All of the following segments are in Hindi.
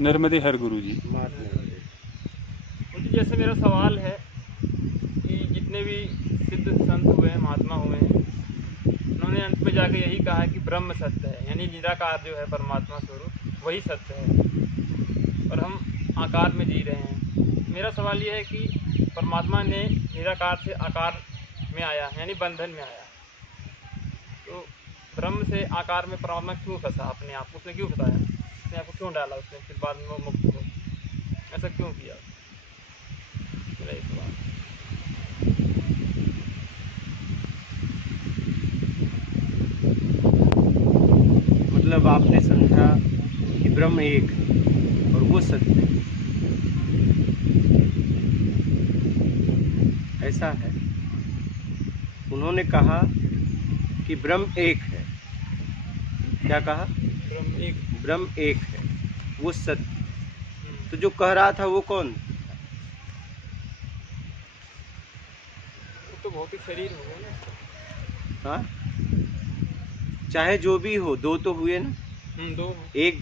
नर्मदे हर गुरु जी। जैसे मेरा सवाल है कि जितने भी सिद्ध संत हुए हैं, महात्मा हुए हैं, उन्होंने अंत में जाकर यही कहा है कि ब्रह्म सत्य है, यानी निराकार जो है परमात्मा स्वरूप वही सत्य है और हम आकार में जी रहे हैं। मेरा सवाल ये है कि परमात्मा ने निराकार से आकार में आया, यानी बंधन में आया, तो ब्रह्म से आकार में परमात्मा क्यों फंसा अपने आप? उसने क्यों फंसाया? अपने आप को क्यों डाला उसने? फिर बाद में वो मुक्त हो, ऐसा क्यों किया? मेरा एक सवाल। मतलब आपने समझा कि ब्रह्म एक है और वो सत्य है, ऐसा है। उन्होंने कहा कि ब्रह्म एक है। क्या कहा? ब्रह्म एक है, वो सत्य। तो जो कह रहा था वो कौन? वो तो भौतिक शरीर हो गया ना। हाँ, चाहे जो भी हो, दो तो हुए ना। दो, एक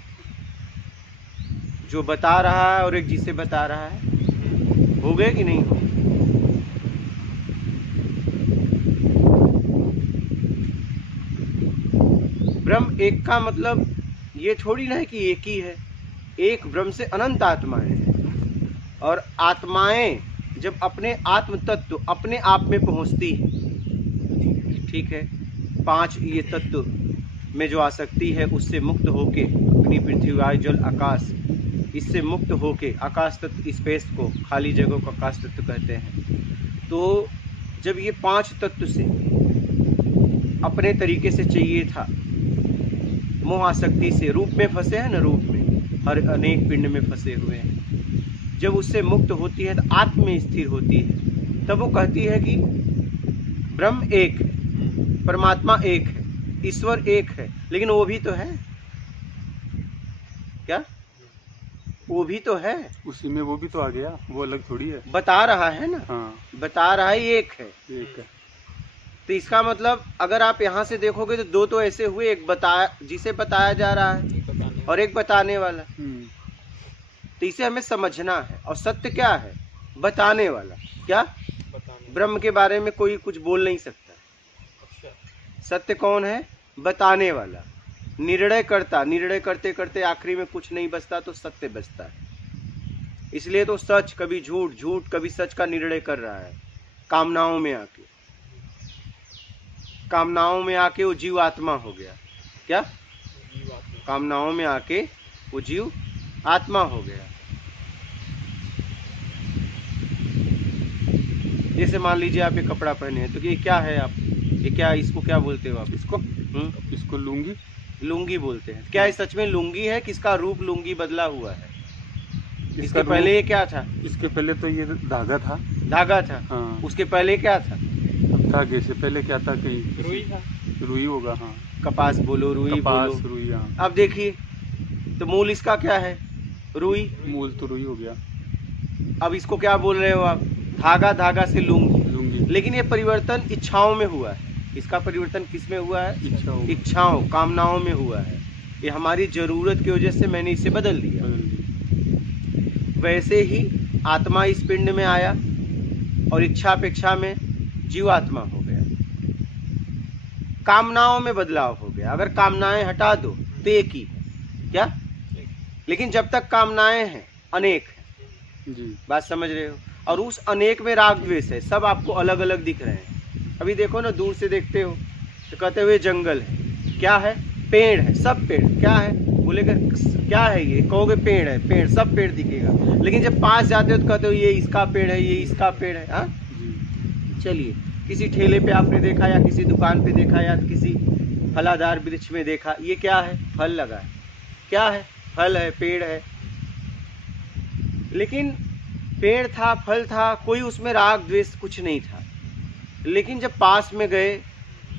जो बता रहा है और एक जिसे बता रहा है, हो गए कि नहीं हो? ब्रह्म एक का मतलब ये थोड़ी ना है कि एक ही है। एक ब्रह्म से अनंत आत्माएं हैं और आत्माएं जब अपने आत्म तत्व अपने आप में पहुंचती है, ठीक है, 5 ये तत्व में जो आसक्ति है उससे मुक्त होके अग्नि पृथ्वी वायु जल आकाश, इससे मुक्त होके आकाश तत्व, स्पेस को, खाली जगह को आकाश तत्व कहते हैं। तो जब ये 5 तत्व से अपने तरीके से चाहिए था, मोह आसक्ति से रूप में फंसे हैं ना, रूप में हर अनेक पिंड में फंसे हुए हैं, जब उससे मुक्त होती है तो आत्म में स्थिर होती है, तब वो कहती है कि ब्रह्म एक है, परमात्मा एक है, ईश्वर एक है। लेकिन वो भी तो है, क्या वो भी तो है? उसी में वो भी तो आ गया, वो अलग थोड़ी है। बता रहा है ना। हाँ, बता रहा है एक है। एक है। तो इसका मतलब अगर आप यहाँ से देखोगे तो दो तो ऐसे हुए, एक बताया, जिसे बताया जा रहा है, और एक बताने वाला। तो इसे हमें समझना है। और सत्य क्या है? बताने वाला। क्या? ब्रह्म के बारे में कोई कुछ बोल नहीं सकता। सत्य कौन है? बताने वाला। निर्णय करता, निर्णय करते करते आखिरी में कुछ नहीं बचता तो सत्य बचता है। इसलिए तो सच कभी झूठ, झूठ कभी सच का निर्णय कर रहा है। कामनाओं में आके, कामनाओं में आके वो जीव आत्मा हो गया। क्या? कामनाओं में आके वो जीव आत्मा हो गया। जैसे मान लीजिए आप ये कपड़ा पहने हैं, तो ये क्या है? आप ये क्या, इसको क्या बोलते हो आप? इसको लुंगी, लुंगी बोलते हैं। क्या ये सच में लुंगी है? किसका रूप लुंगी बदला हुआ है? इसके पहले ये क्या था? इसके पहले तो ये धागा था। धागा था। हाँ। उसके पहले क्या था? धागे से पहले क्या था? कहीं रुई था। रुई होगा। हाँ, कपास बोलो, रुई कपास, बोलो। रुई। हाँ, अब देखिए तो मूल इसका क्या है? रुई। मूल तो रुई हो गया। अब इसको क्या बोल रहे हो आप? धागा, धागा से लुंगी। लुंगी। लेकिन ये परिवर्तन इच्छाओं में हुआ है। इसका परिवर्तन किस में हुआ है? इच्छाओं, कामनाओं में हुआ है। ये हमारी जरूरत की वजह से मैंने इसे बदल दिया। वैसे ही आत्मा इस पिंड में आया और इच्छा अपेक्षा में जीवात्मा हो गया, कामनाओं में बदलाव हो गया। अगर कामनाएं हटा दो तो एक ही है। क्या? लेकिन जब तक कामनाएं हैं अनेक है। जी, बात समझ रहे हो? और उस अनेक में राग द्वेष है, सब आपको अलग अलग दिख रहे हैं। अभी देखो ना, दूर से देखते हो तो कहते हुए जंगल है। क्या है? पेड़ है, सब पेड़। क्या है? बोलेगा क्या है ये? कहोगे पेड़ है, पेड़, सब पेड़ दिखेगा। लेकिन जब पास जाते हो तो कहते हो ये इसका पेड़ है, ये इसका पेड़ है। हाँ, चलिए, किसी ठेले पे आपने देखा या किसी दुकान पे देखा या किसी फलादार वृक्ष में देखा, ये क्या है? फल लगा है। क्या है? फल है, पेड़ है। लेकिन पेड़ था, फल था, कोई उसमें राग द्वेष कुछ नहीं था। लेकिन जब पास में गए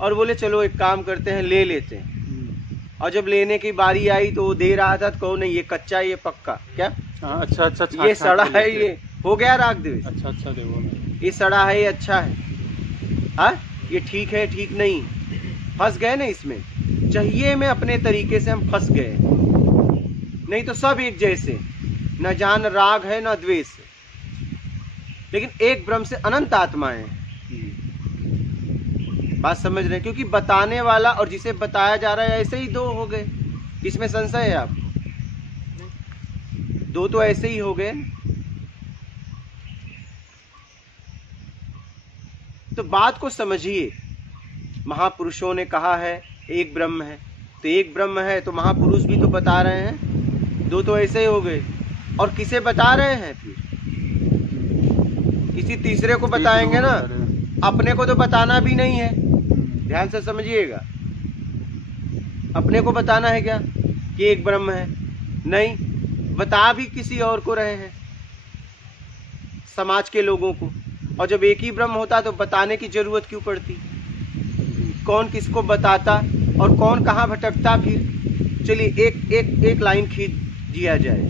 और बोले चलो एक काम करते हैं, ले लेते हैं, और जब लेने की बारी आई तो वो दे रहा था तो कहो नहीं ये कच्चा, ये पक्का। क्या? अच्छा अच्छा, ये सड़ा है, ये हो गया राग द्वेष। अच्छा अच्छा, देखो ये सड़ा है, ये अच्छा है। हाँ, ये ठीक है, ठीक नहीं, फंस गए ना इसमें। चाहिए में अपने तरीके से हम फंस गए। नहीं तो सब एक जैसे, न जान राग है न द्वेष, लेकिन एक ब्रह्म से अनंत आत्माएं हैं। बात समझ रहे हैं? क्योंकि बताने वाला और जिसे बताया जा रहा है ऐसे ही दो हो गए। इसमें संशय है आपको? दो तो ऐसे ही हो गए। तो बात को समझिए। महापुरुषों ने कहा है एक ब्रह्म है, तो एक ब्रह्म है तो महापुरुष भी तो बता रहे हैं। दो तो ऐसे ही हो गए। और किसे बता रहे हैं? फिर किसी तीसरे को बताएंगे ना, अपने को तो बताना भी नहीं है। ध्यान से समझिएगा। अपने को बताना है क्या कि एक ब्रह्म है? नहीं, बता भी किसी और को रहे हैं, समाज के लोगों को। और जब एक ही ब्रह्म होता तो बताने की जरूरत क्यों पड़ती? कौन किसको बताता और कौन कहाँ भटकता फिर? चलिए एक लाइन खींच दिया जाए,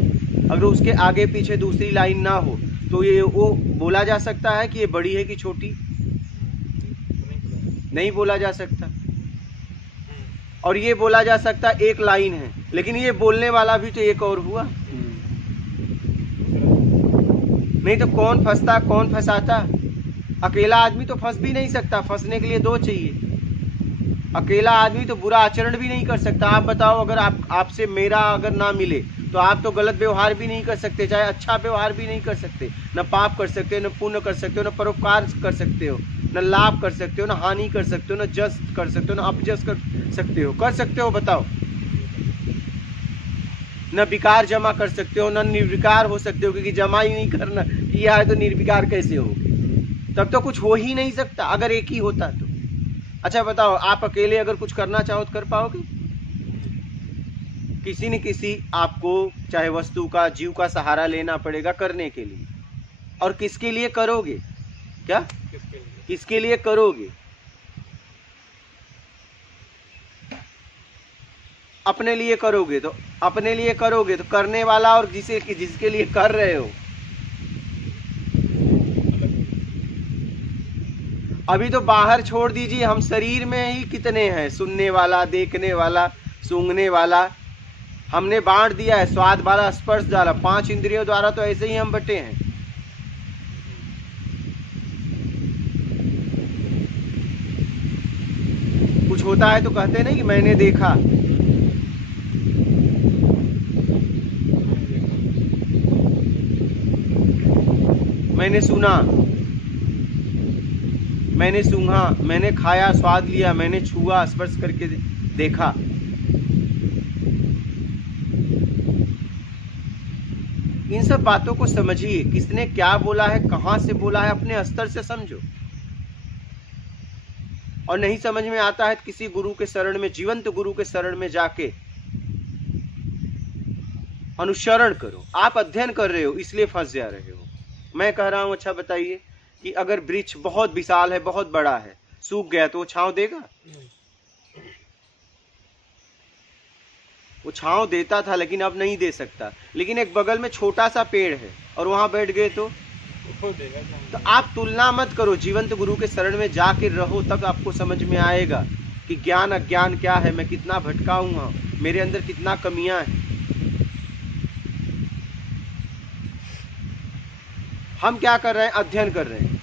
अगर उसके आगे पीछे दूसरी लाइन ना हो तो ये वो बोला जा सकता है कि ये बड़ी है कि छोटी? नहीं बोला जा सकता। और ये बोला जा सकता एक लाइन है, लेकिन ये बोलने वाला भी तो एक और हुआ। नहीं तो कौन फंसता कौन फंसाता? अकेला आदमी तो फंस भी नहीं सकता, फंसने के लिए दो चाहिए। अकेला आदमी तो बुरा आचरण भी नहीं कर सकता। आप बताओ, अगर आपसे मेरा अगर ना मिले तो आप तो गलत व्यवहार भी नहीं कर सकते, चाहे अच्छा व्यवहार भी नहीं कर सकते। न पाप कर सकते हो, न पुण्य कर सकते हो, न परोपकार कर सकते हो, न लाभ कर सकते हो, न हानि कर सकते हो, न जस कर सकते हो, न अपजस कर सकते हो। कर सकते हो? बताओ। न विकार जमा कर सकते हो, न निर्विकार हो सकते हो, क्योंकि जमा ही नहीं करना किया है तो निर्विकार कैसे हो? तब तो कुछ हो ही नहीं सकता अगर एक ही होता तो। अच्छा बताओ, आप अकेले अगर कुछ करना चाहो तो कर पाओगे? किसी न किसी आपको चाहे वस्तु का, जीव का सहारा लेना पड़ेगा करने के लिए। और किसके लिए करोगे? क्या किसके लिए करोगे? अपने लिए करोगे तो करने वाला और जिसके लिए कर रहे हो, अभी तो बाहर छोड़ दीजिए, हम शरीर में ही कितने हैं, सुनने वाला, देखने वाला, सूंघने वाला, हमने बांट दिया है, स्वाद वाला, स्पर्श वाला, 5 इंद्रियों द्वारा तो ऐसे ही हम बटे हैं। कुछ होता है तो कहते नहीं कि मैंने देखा, मैंने सुना, मैंने सूंघा, मैंने खाया, स्वाद लिया, मैंने छुआ, स्पर्श करके देखा। इन सब बातों को समझिए, किसने क्या बोला है, कहां से बोला है, अपने स्तर से समझो। और नहीं समझ में आता है तो किसी गुरु के शरण में, जीवंत गुरु के शरण में जाके अनुसरण करो। आप अध्ययन कर रहे हो इसलिए फंस जा रहे हो। मैं कह रहा हूं, अच्छा बताइए कि अगर वृक्ष बहुत विशाल है, बहुत बड़ा है, सूख गया तो वो छांव देगा? वो छांव देता था लेकिन अब नहीं दे सकता। लेकिन एक बगल में छोटा सा पेड़ है और वहां बैठ गए तो आप तुलना मत करो। जीवंत गुरु के शरण में जाके रहो, तब आपको समझ में आएगा कि ज्ञान अज्ञान क्या है, मैं कितना भटका हूं, मेरे अंदर कितना कमियां हैं। हम क्या कर रहे हैं? अध्ययन कर रहे हैं।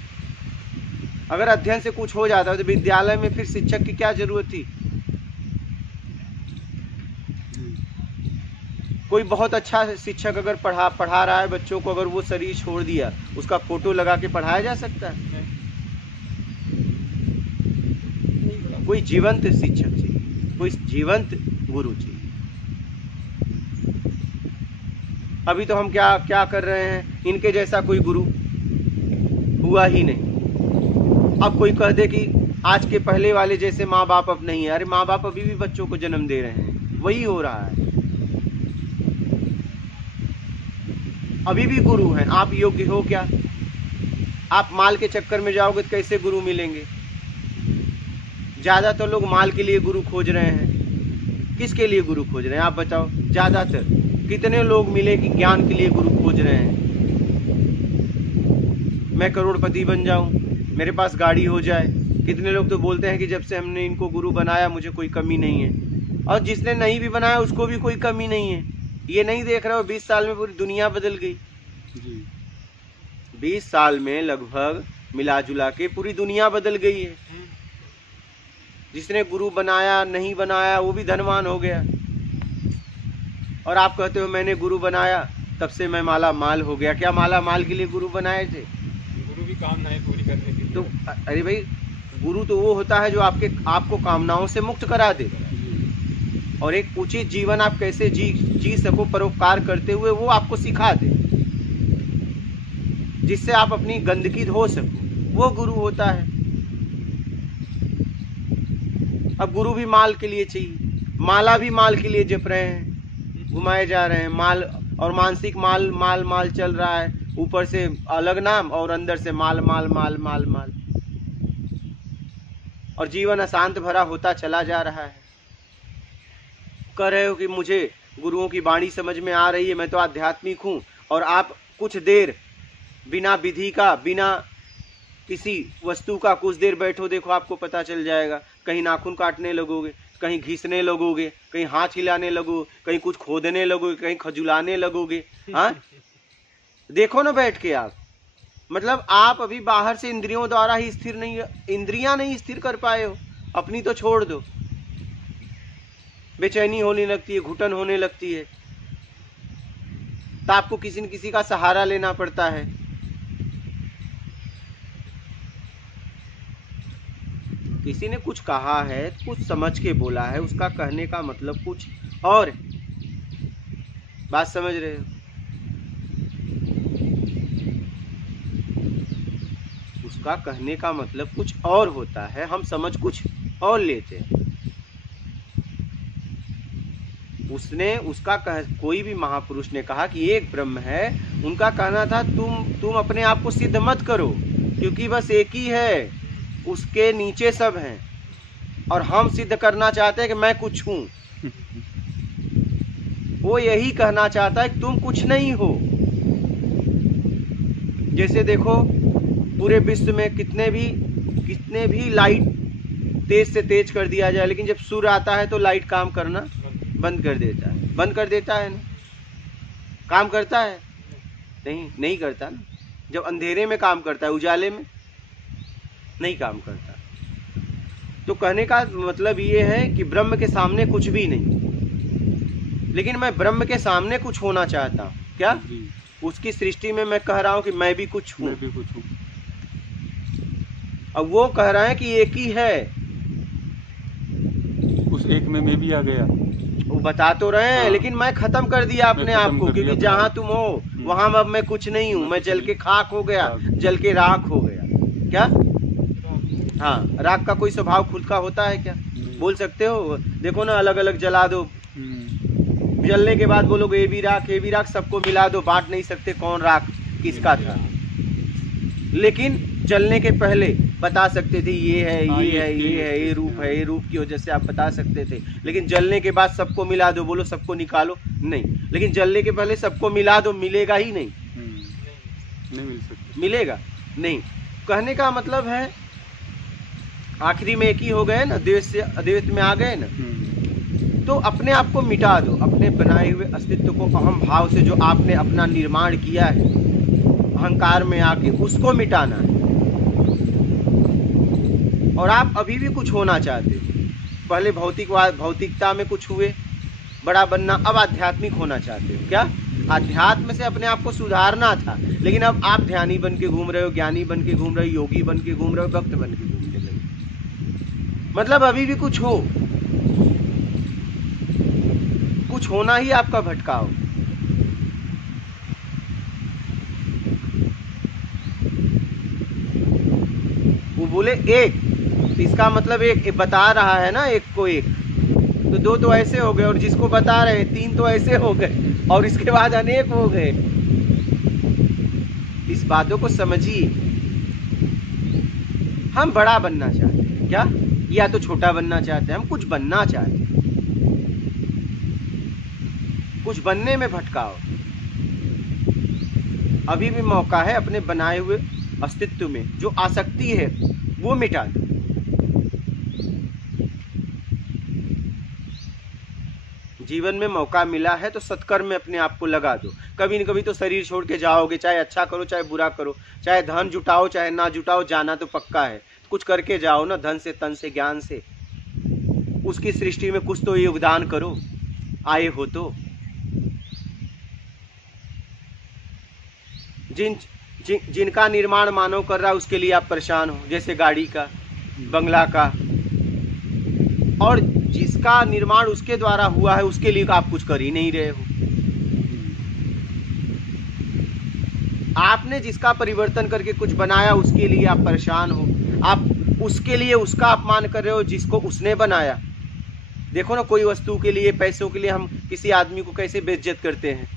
अगर अध्ययन से कुछ हो जाता है तो विद्यालय में फिर शिक्षक की क्या जरूरत थी? कोई बहुत अच्छा शिक्षक अगर पढ़ा रहा है बच्चों को, अगर वो शरीर छोड़ दिया, उसका फोटो लगा के पढ़ाया जा सकता है? कोई जीवंत शिक्षक चाहिए, कोई जीवंत गुरु चाहिए। अभी तो हम क्या कर रहे हैं? इनके जैसा कोई गुरु हुआ ही नहीं। अब कोई कह दे कि आज के पहले वाले जैसे माँ बाप अब नहीं है। अरे माँ बाप अभी भी बच्चों को जन्म दे रहे हैं, वही हो रहा है। अभी भी गुरु हैं। आप योग्य हो क्या? आप माल के चक्कर में जाओगे तो कैसे गुरु मिलेंगे? ज्यादातर लोग माल के लिए गुरु खोज रहे हैं। किसके लिए गुरु खोज रहे हैं आप बताओ? ज्यादातर कितने लोग मिले कि ज्ञान के लिए गुरु खोज रहे हैं? मैं करोड़पति बन जाऊं, मेरे पास गाड़ी हो जाए। कितने लोग तो बोलते हैं कि जब से हमने इनको गुरु बनाया मुझे कोई कमी नहीं है, और जिसने नहीं भी बनाया उसको भी कोई कमी नहीं है। ये नहीं देख रहे हो 20 साल में पूरी दुनिया बदल गई। जी 20 साल में लगभग मिला जुला के पूरी दुनिया बदल गई है। जिसने गुरु बनाया नहीं बनाया वो भी धनवान हो गया, और आप कहते हो मैंने गुरु बनाया तब से मैं माला माल हो गया। क्या माला माल के लिए गुरु बनाए थे? गुरु भी कामनाएं पूरी करने के लिए। तो अरे भाई, गुरु तो वो होता है जो आपको कामनाओं से मुक्त करा दे, जी और एक उचित जीवन आप कैसे जी सको परोपकार करते हुए, वो आपको सिखा दे, जिससे आप अपनी गंदगी धो सको, वो गुरु होता है। अब गुरु भी माल के लिए चाहिए, माला भी माल के लिए जप रहे हैं, घुमाए जा रहे हैं माल, और मानसिक माल माल माल चल रहा है, ऊपर से अलग नाम और अंदर से माल माल माल माल माल, और जीवन अशांत भरा होता चला जा रहा है। कह रहे हो कि मुझे गुरुओं की वाणी समझ में आ रही है, मैं तो आध्यात्मिक हूँ, और आप कुछ देर बिना विधि का, बिना किसी वस्तु का कुछ देर बैठो, देखो आपको पता चल जाएगा। कहीं नाखून काटने लगोगे, कहीं घिसने लगोगे, कहीं हाथ हिलाने लगोगे, कहीं कुछ खोदने लगोगे, कहीं खजुलाने लगोगे। हाँ, देखो ना बैठ के आप, मतलब आप अभी बाहर से इंद्रियों द्वारा ही स्थिर नहीं, इंद्रियां नहीं स्थिर कर पाए हो, अपनी तो छोड़ दो। बेचैनी होने लगती है, घुटन होने लगती है, तो आपको किसी न किसी का सहारा लेना पड़ता है। किसी ने कुछ कहा है, कुछ समझ के बोला है, उसका कहने का मतलब कुछ और है। बात समझ रहे हो? उसका कहने का मतलब कुछ और होता है, हम समझ कुछ और लेते हैं। कोई भी महापुरुष ने कहा कि एक ब्रह्म है, उनका कहना था तुम अपने आप को सिद्ध मत करो, क्योंकि बस एक ही है, उसके नीचे सब हैं, और हम सिद्ध करना चाहते हैं कि मैं कुछ हूं। वो यही कहना चाहता है कि तुम कुछ नहीं हो। जैसे देखो पूरे विश्व में कितने भी लाइट तेज से तेज कर दिया जाए, लेकिन जब सूर्य आता है तो लाइट काम करना बंद कर देता है ना? काम करता है? नहीं करता ना। जब अंधेरे में काम करता है, उजाले में नहीं काम करता। तो कहने का मतलब ये है कि ब्रह्म के सामने कुछ भी नहीं, लेकिन मैं ब्रह्म के सामने कुछ होना चाहता हूँ। क्या? जी उसकी सृष्टि में मैं कह रहा हूँ कि मैं भी कुछ हूँ। मैं भी कुछ हूँ। अब वो कह रहा है कि एक ही है, उस एक में मैं भी आ गया। वो बता तो रहे हैं, हाँ। लेकिन मैं खत्म कर दिया अपने आप को, क्योंकि जहाँ तुम हो वहां अब मैं कुछ नहीं हूँ। मैं जल के खाक हो गया, जल के राख हो गया। क्या? हाँ, राख का कोई स्वभाव खुद का होता है क्या? बोल सकते हो? देखो ना, अलग अलग जला दो, जलने के बाद बोलोगे ये भी राख, सबको मिला दो, बांट नहीं सकते कौन राख किसका था। लेकिन जलने के पहले बता सकते थे ये है, ये रूप की वजह से आप बता सकते थे। लेकिन जलने के बाद सबको मिला दो, बोलो सबको निकालो, नहीं। लेकिन जलने के पहले सबको मिला दो, मिलेगा ही नहीं। नहीं मिल सकता, मिलेगा नहीं। कहने का मतलब है आखिरी में एक ही हो गए ना, द्वैत से अद्वैत में आ गए ना। तो अपने आप को मिटा दो, अपने बनाए हुए अस्तित्व को अहम भाव से जो आपने अपना निर्माण किया है, अहंकार में आके उसको मिटाना है। और आप अभी भी कुछ होना चाहते हो। पहले भौतिकता में कुछ हुए, बड़ा बनना, अब आध्यात्मिक होना चाहते हो। क्या? आध्यात्म से अपने आप को सुधारना था, लेकिन अब आप ध्यानी बन के घूम रहे हो, ज्ञानी बन के घूम रहे हो, योगी बन के घूम रहे हो, भक्त बन के घूमने लगे। मतलब अभी भी कुछ हो, कुछ होना ही आपका भटकाव। वो बोले एक, इसका मतलब एक बता रहा है ना, एक को एक, तो दो तो ऐसे हो गए, और जिसको बता रहे तीन तो ऐसे हो गए, और इसके बाद अनेक हो गए। इस बातों को समझिए। हम बड़ा बनना चाहते हैं क्या, या तो छोटा बनना चाहते हैं? हम कुछ बनना चाहते हैं। कुछ बनने में भटकाओ। अभी भी मौका है, अपने बनाए हुए अस्तित्व में जो आसक्ति है वो मिटा दो। जीवन में मौका मिला है तो सत्कर्म में अपने आप को लगा दो। कभी न कभी तो शरीर छोड़ के जाओगे, चाहे अच्छा करो चाहे बुरा करो, चाहे धन जुटाओ चाहे ना जुटाओ, जाना तो पक्का है। कुछ करके जाओ ना, धन से, तन से, ज्ञान से। उसकी सृष्टि में कुछ तो योगदान करो, आए हो तो। जिनका निर्माण मानव कर रहा है उसके लिए आप परेशान हो, जैसे गाड़ी का, बंगला का, और जिसका निर्माण उसके द्वारा हुआ है उसके लिए आप कुछ कर ही नहीं रहे हो। आपने जिसका परिवर्तन करके कुछ बनाया उसके लिए आप परेशान हो, आप उसके लिए उसका अपमान कर रहे हो जिसको उसने बनाया। देखो ना, कोई वस्तु के लिए, पैसों के लिए हम किसी आदमी को कैसे बेइज्जत करते हैं।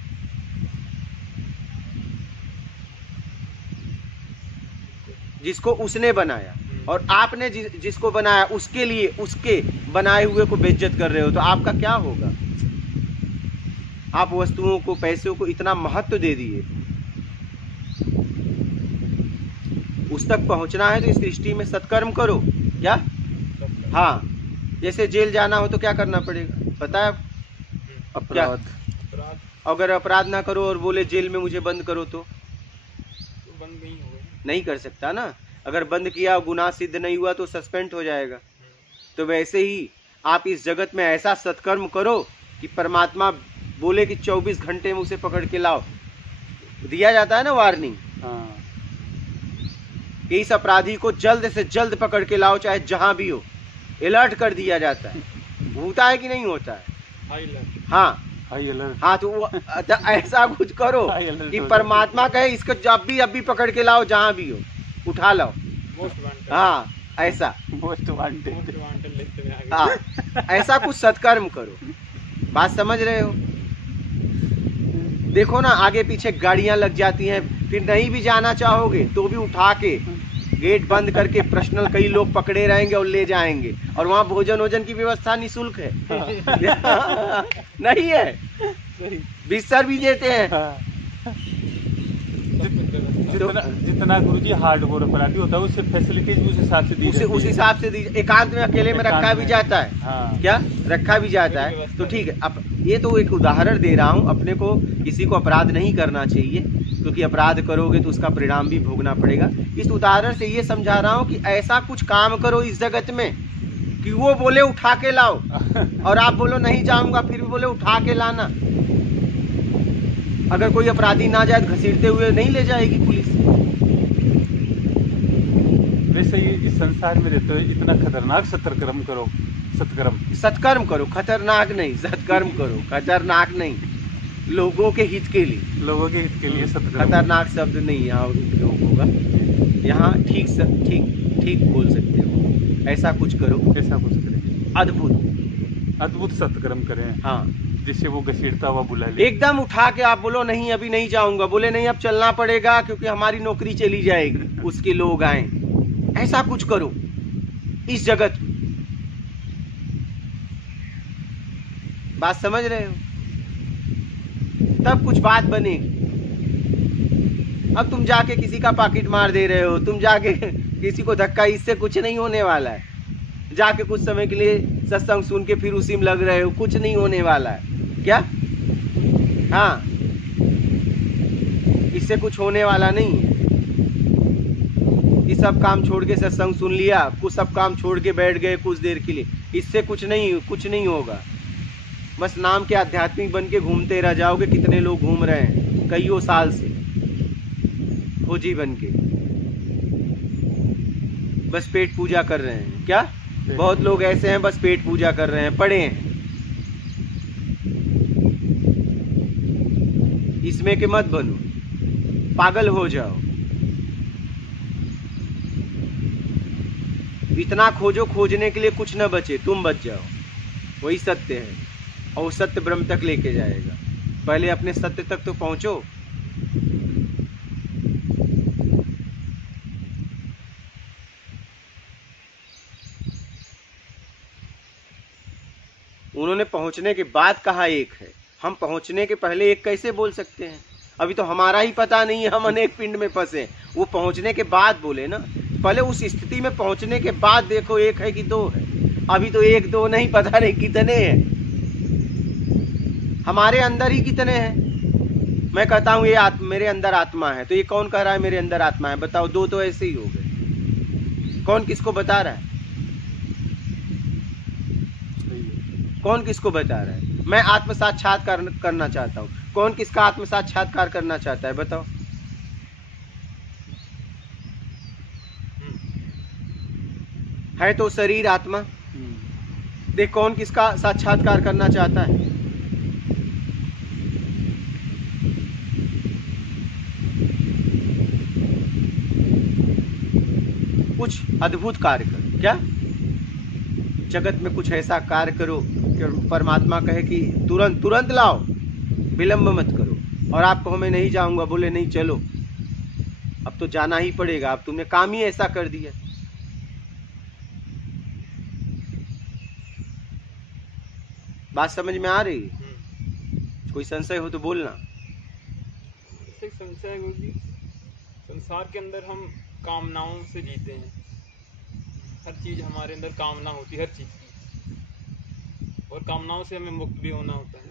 जिसको उसने बनाया, और आपने जिसको बनाया उसके लिए उसके बनाए हुए को बेइज्जत कर रहे हो, तो आपका क्या होगा। आप वस्तुओं को, पैसों को इतना महत्व दे दिए। उस तक पहुंचना है तो इस सृष्टि में सत्कर्म करो। क्या? हाँ, जैसे जेल जाना हो तो क्या करना पड़ेगा पता है? अब क्या, अगर अपराध ना करो और बोले जेल में मुझे बंद करो तो बंद नहीं कर सकता ना। अगर बंद किया, गुनाह सिद्ध नहीं हुआ तो सस्पेंड हो जाएगा। तो वैसे ही आप इस जगत में ऐसा सत्कर्म करो कि परमात्मा बोले कि 24 घंटे में उसे पकड़ के लाओ। दिया जाता है ना वार्निंग, कि इस अपराधी को जल्द से जल्द पकड़ के लाओ, चाहे जहां भी हो। अलर्ट कर दिया जाता है। होता है कि नहीं होता है? हाँ हाँ, तो वो ऐसा कुछ करो कि परमात्मा कहे इसको जब भी पकड़ के लाओ, जहां भी हो उठा लाओ। हाँ, ऐसा हाँ, ऐसा कुछ सत्कर्म करो। बात समझ रहे हो? देखो ना, आगे पीछे गाड़ियां लग जाती हैं, फिर नहीं भी जाना चाहोगे तो भी उठा के गेट बंद करके पर्सनल कई लोग पकड़े रहेंगे और ले जाएंगे। और वहाँ भोजन की व्यवस्था निःशुल्क है। नहीं है, बिस्तर भी देते हैं। जितना गुरुजी हार्डकोर अपराधी होता है उससे फैसिलिटीज उस हिसाब से दी, उस हिसाब से दी। एकांत में अकेले में रखा भी जाता है। हाँ। क्या रखा भी जाता है? तो ठीक है। अब ये तो एक उदाहरण दे रहा हूँ। अपने को, किसी को अपराध नहीं करना चाहिए, क्योंकि अपराध करोगे तो उसका परिणाम भी भोगना पड़ेगा। इस उदाहरण से ये समझा रहा हूँ कि ऐसा कुछ काम करो इस जगत में कि वो बोले उठा के लाओ, और आप बोलो नहीं जाऊंगा, फिर भी बोले उठा के लाना। अगर कोई अपराधी ना जाए तो घसीटते हुए नहीं ले जाएगी पुलिस। वैसे ही इस संसार में रहते हुए इतना खतरनाक सत्कर्म करो। सत्कर्म करो, खतरनाक नहीं। सत्कर्म करो, खतरनाक नहीं। लोगों के हित के लिए सत्कर्म। खतरनाक शब्द नहीं यहाँ उपयोग होगा। यहाँ ठीक बोल सकते हो। ऐसा कुछ करें, अद्भुत सत्कर्म करें। हाँ, जिससे वो घसीटता हुआ बुला ले। एकदम उठा के आप बोलो नहीं अभी नहीं जाऊंगा, बोले नहीं अब चलना पड़ेगा क्योंकि हमारी नौकरी चली जाएगी, उसके लोग आए। ऐसा कुछ करो इस जगत में। बात समझ रहे हो? तब कुछ बात बनेगी। अब तुम जाके किसी का पाकिट मार दे रहे हो, तुम जाके किसी को धक्का, इससे कुछ नहीं होने वाला है। जाके कुछ समय के लिए सत्संग सुन के फिर उसी में लग रहे हो, कुछ नहीं होने वाला है। क्या? हाँ, इससे कुछ होने वाला नहीं है। ये सब काम छोड़ के सत्संग सुन लिया, कुछ सब काम छोड़ के बैठ गए कुछ देर के लिए, इससे कुछ नहीं होगा। बस नाम के आध्यात्मिक बन के घूमते रह जाओगे। कितने लोग घूम रहे हैं कईयों साल से खोजी बन के, बस पेट पूजा कर रहे हैं। क्या? बहुत लोग ऐसे हैं बस पेट पूजा कर रहे हैं, पड़े हैं। इसमें के मत बनो, पागल हो जाओ। इतना खोजो, खोजने के लिए कुछ न बचे, तुम बच जाओ। वही सत्य है, और सत्य ब्रह्म तक लेके जाएगा। पहले अपने सत्य तक तो पहुंचो। उन्होंने पहुंचने के बाद कहा एक है, हम पहुंचने के पहले एक कैसे बोल सकते हैं? अभी तो हमारा ही पता नहीं है, हम अनेक पिंड में फंसे। वो पहुंचने के बाद बोले ना, पहले उस स्थिति में पहुंचने के बाद देखो एक है कि दो है। अभी तो एक दो नहीं, पता नहीं कितने हैं। हमारे अंदर ही कितने हैं? मैं कहता हूं ये मेरे अंदर आत्मा है, तो ये कौन कह रहा है मेरे अंदर आत्मा है? बताओ, दो तो ऐसे ही हो गए। कौन किसको बता रहा है? कौन किसको बता रहा है? मैं आत्म साक्षात्कार करना चाहता हूँ, कौन किसका आत्म साक्षात्कार करना चाहता है? बताओ। है तो शरीर आत्मा। देख, कौन किसका साक्षात्कार करना चाहता है? कुछ अद्भुत कार्य करो। क्या? जगत में कुछ ऐसा कार्य करो कि परमात्मा कहे कि तुरंत तुरंत लाओ, विलंब मत करो। और आप कहो मैं नहीं जाऊंगा, बोले नहीं चलो, अब तो जाना ही पड़ेगा, अब तुमने काम ही ऐसा कर दिया। बात समझ में आ रही है? कोई संशय हो तो बोलना। संशय गुरुजी, संसार के अंदर हम कामनाओं से जीते हैं। हर चीज हमारे अंदर कामना होती है, हर चीज की, और कामनाओं से हमें मुक्त भी होना होता है।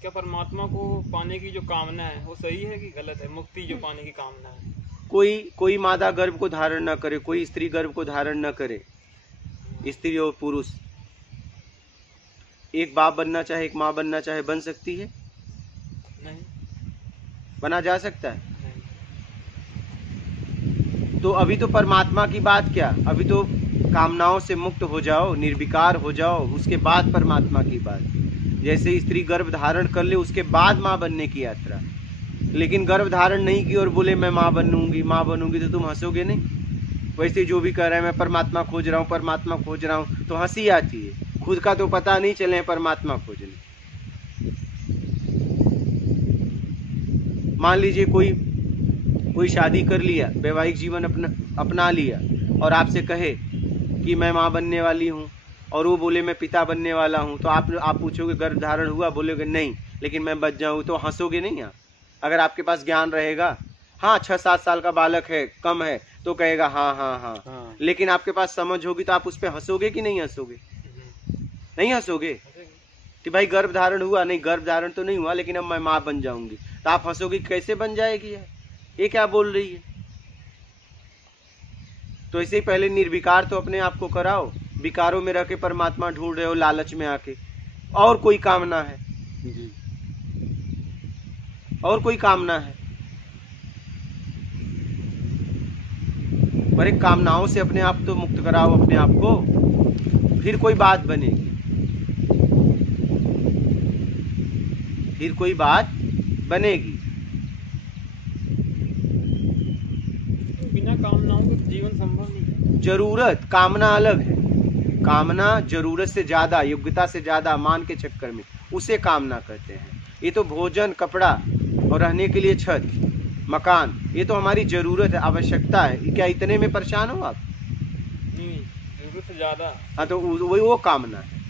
क्या परमात्मा को पाने की जो कामना है वो सही है कि गलत है? मुक्ति जो पाने की कामना है, कोई मादा गर्भ को धारण न करे, कोई स्त्री गर्भ को धारण न करे। स्त्री और पुरुष, एक बाप बनना चाहे, एक माँ बनना चाहे, बन सकती है? नहीं बना जा सकता है? नहीं। तो अभी तो परमात्मा की बात क्या, अभी तो कामनाओं से मुक्त हो जाओ, निर्विकार हो जाओ, उसके बाद परमात्मा की बात। जैसे स्त्री गर्भ धारण कर ले, उसके बाद माँ बनने की यात्रा। लेकिन गर्भ धारण नहीं की और बोले मैं माँ बनूंगी, माँ बनूंगी, तो तुम हंसोगे नहीं? वैसे जो भी कह रहे हैं मैं परमात्मा खोज रहा हूँ, परमात्मा खोज रहा हूँ, तो हंसी आती है। खुद का तो पता नहीं चले परमात्मा खोजने। मान लीजिए कोई शादी कर लिया, वैवाहिक जीवन अपना लिया, और आपसे कहे कि मैं माँ बनने वाली हूँ, और वो बोले मैं पिता बनने वाला हूँ, तो आप पूछोगे गर्भ धारण हुआ? बोलोगे नहीं, लेकिन मैं बच जाऊँ, तो हंसोगे नहीं आप? अगर आपके पास ज्ञान रहेगा, हाँ 6-7 साल का बालक है, कम है, तो कहेगा हाँ हाँ हाँ, हाँ। लेकिन आपके पास समझ होगी तो आप उस पर हंसोगे कि नहीं हंसोगे? नहीं हंसोगे कि भाई गर्भ धारण हुआ? नहीं, गर्भ धारण तो नहीं हुआ, लेकिन अब मैं माँ बन जाऊंगी। तो आप हंसोगे कैसे बन जाएगी ये क्या बोल रही है? तो इससे पहले निर्विकार तो अपने आप को कराओ। विकारों में रह के परमात्मा ढूंढ रहे हो, लालच में आके। और कोई कामना है जी, और कोई कामना है? पर एक कामनाओं से अपने आप तो मुक्त कराओ अपने आप को, फिर कोई बात बनेगी, फिर कोई बात बनेगी। बिना कामनाओं के जीवन संभव नहीं है। जरूरत, कामना अलग है। कामना जरूरत से ज्यादा, योग्यता से ज्यादा मान के चक्कर में, उसे कामना कहते हैं। ये तो भोजन, कपड़ा और रहने के लिए छत, मकान, ये तो हमारी जरूरत है, आवश्यकता है। क्या इतने में परेशान हो आप? नहीं, जरूरत से ज्यादा। हाँ, तो वो कामना है,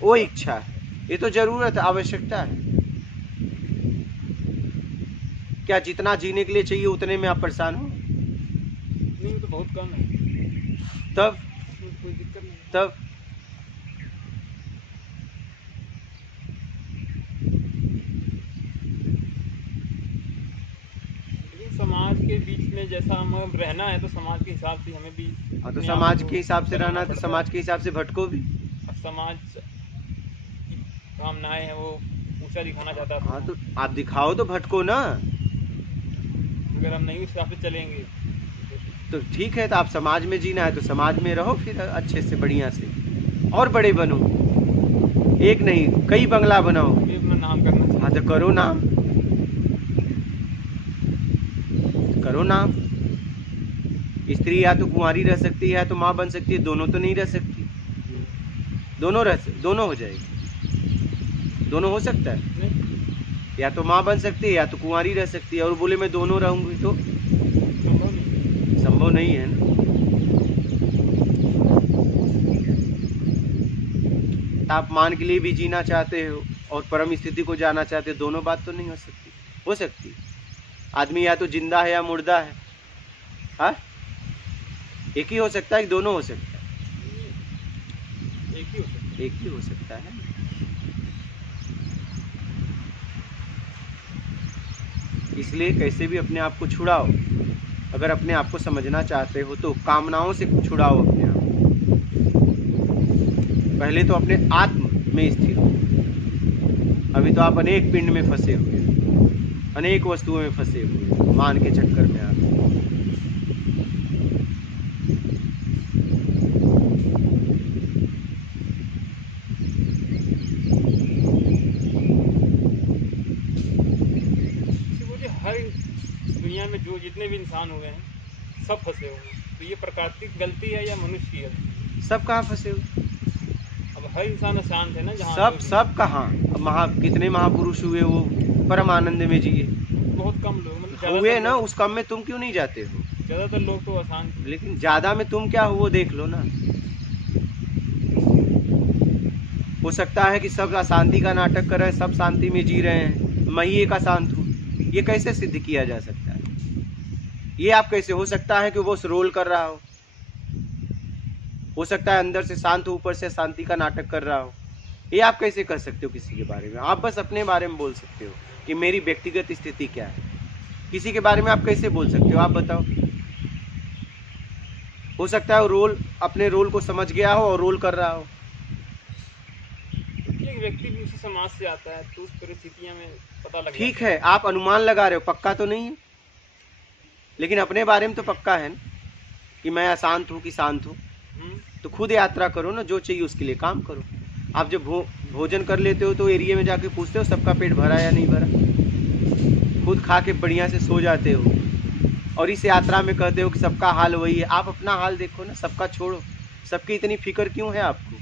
वो इच्छा है। ये तो जरूरत है, आवश्यकता है। क्या जितना जीने के लिए चाहिए उतने में आप परेशान हो? नहीं, वो तो बहुत कम है। तब कोई दिक्कत नहीं। तब समाज के बीच में जैसा हम रहना है, तो समाज के हिसाब से हमें भी। हाँ, तो समाज के हिसाब से रहना है, तो समाज के हिसाब से भटको भी। अब समाज की कामनाएं हैं वो ऊंचा दिखाना चाहता है। हाँ, तो आप दिखाओ तो भटको ना। अगर हम नहीं उस हिसाब से चलेंगे तो ठीक है, तो आप समाज में जीना है तो समाज में रहो, फिर अच्छे से बढ़िया से और बड़े बनो। एक नहीं, कई बंगला बनाओ। ये अपना नाम करना चाहिए। हाँ, तो करो नाम, करो नाम। स्त्री या तो कुंवारी रह सकती है, या तो माँ बन सकती है, दोनों तो नहीं रह सकती। दोनों हो जाएगी, दोनों हो सकता है। नहीं, या तो माँ बन सकती है या तो कुंवारी रह सकती है, और बोले मैं दोनों रहूंगी, तो संभव नहीं है ना। आप मान के लिए भी जीना चाहते हो और परम स्थिति को जाना चाहते हो, दोनों बात तो नहीं हो सकती। हो सकती आदमी या तो जिंदा है या मुर्दा है। हाँ, एक ही हो सकता है कि दोनों हो सकता है? एक ही हो सकता है। एक ही हो सकता है। इसलिए कैसे भी अपने आप को छुड़ाओ। अगर अपने आप को समझना चाहते हो तो कामनाओं से छुड़ाओ अपने आप को। पहले तो अपने आत्म में स्थिर हो। अभी तो आप अनेक पिंड में फंसे हुए, अनेक वस्तुओं में फंसे हुए, मान के चक्कर में आते। हर दुनिया में जो जितने भी इंसान हुए हैं सब फंसे हुए हैं। तो ये प्राकृतिक गलती है या मनुष्य की गलती? सब कहाँ फंसे हुए? अब हर इंसान अशांत है ना, जहाँ सब कहाँ? कितने महापुरुष हुए वो परम आनंद में जिए? बहुत कम लोग, मतलब हुए ना। उस कम में तुम क्यों नहीं जाते हो? ज्यादातर लोग तो अशांत। लेकिन ज्यादा में तुम क्या हो वो देख लो ना। हो सकता है कि सब अशांति का नाटक कर रहे हैं, सब शांति में जी रहे हैं, मैं ही एक अशांत हूँ। ये कैसे सिद्ध किया जा सकता है? ये आप कैसे हो सकता है कि वो रोल कर रहा हो सकता है अंदर से शांत हो, ऊपर से शांति का नाटक कर रहा हो। ये आप कैसे कर सकते हो किसी के बारे में? आप बस अपने बारे में बोल सकते हो कि मेरी व्यक्तिगत स्थिति क्या है। किसी के बारे में आप कैसे बोल सकते हो? आप बताओ। हो सकता है वो रोल, अपने रोल को समझ गया हो और रोल कर रहा हो। एक व्यक्ति भी उसी समाज से आता है तो उस परिस्थितियों में पता लग ठीक है, आप अनुमान लगा रहे हो, पक्का तो नहीं है, लेकिन अपने बारे में तो पक्का है ना कि मैं अशांत हूँ कि शांत हूँ। तो खुद यात्रा करो ना, जो चाहिए उसके लिए काम करो। आप जब भोजन कर लेते हो तो एरिया में जाके पूछते हो सबका पेट भरा या नहीं भरा? खुद खा के बढ़िया से सो जाते हो और इस यात्रा में कहते हो कि सबका हाल वही है। आप अपना हाल देखो ना, सबका छोड़ो। सबकी इतनी फिक्र क्यों है आपको?